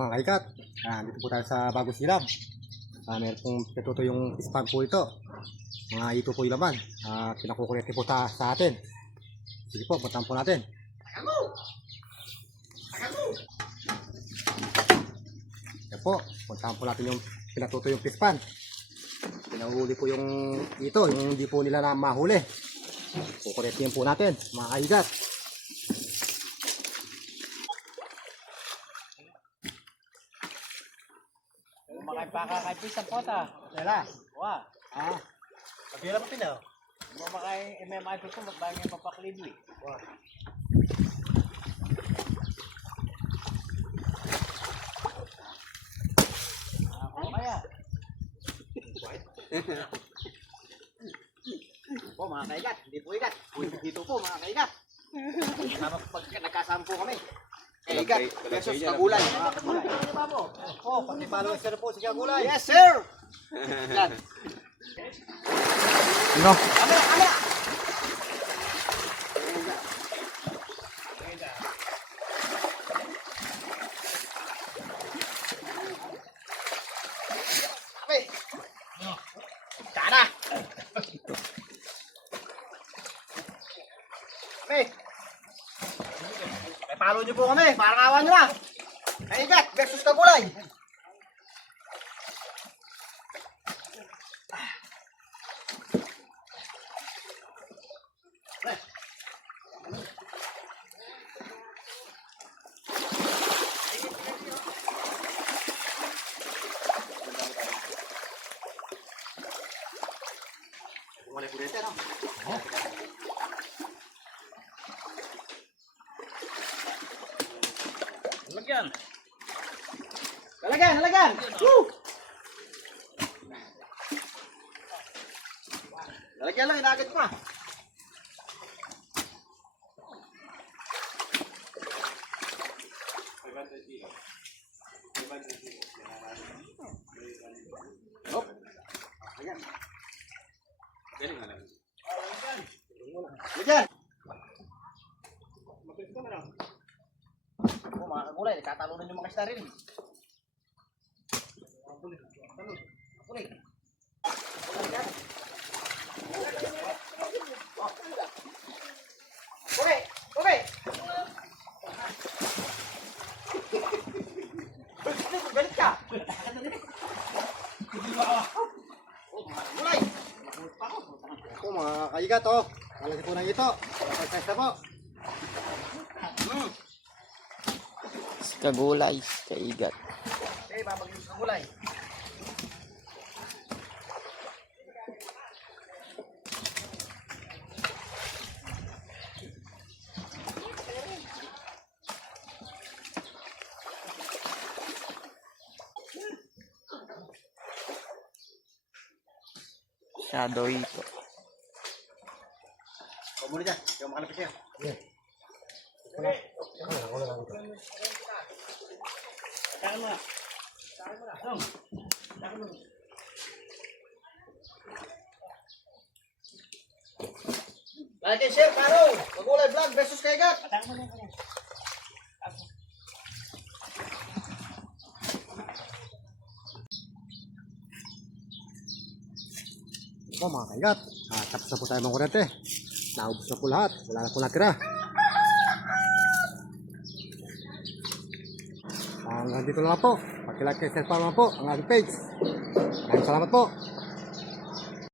mga kaikat. Dito po tayo sa Bagong Silab. Meron pong natuto yung spam po ito. Mga ito po yung laman. Pinakukulit po sa atin. Sige po, puntahan po natin. Yan po, puntahan po natin yung pinatuto yung pispan. Pinahuli po yung ito, yung hindi po nila na mahuli. Kukulitin po natin, mga kaikat. Makay pisang kota. Lala. Wah. Pagkira mo pinaw. Mo makay MMI pisang magbayang yung papaklidwi. Wah. Ako kaya. Po mga kaigat, hindi po igat. Dito po mga kaigat. Pag nagkasama po kami. Kaigat, versus Kagulay. Mga Kagulay. Oh, pati followers na po si Kagulay. Yes, sir. Yan. Ano? Kamera. Tara! May follow nyo po kami, parang awan nyo na. Kaigat versus Kagulay. Wala po rin no? Lagyan. Nalagan! Woo! Nalagyan lang, inagad pa. Hop. Ayan. Lagyan! Oh, mga Kagulay, nagkatalunan yung mga isda rin. Okay. Galit ka. Oh, mga kaigat oh. Malaki po ng ito. Pag-test na po. Kagulay, kaigat. Okay, babagin sa Kagulay. Shadow ito. Huwag muna dyan. Hindi ako makalapit siya. Takan mo na. Like and share, Karo. Kagulay vlog versus Kaigat. Takan mo na. Ito mga kaigat. Tapos na po tayo mga kurente. Naubos na po lahat. Wala na po natira. Hanggang dito lang po. Pag-like and share pa naman po ang aking page. Maraming salamat po.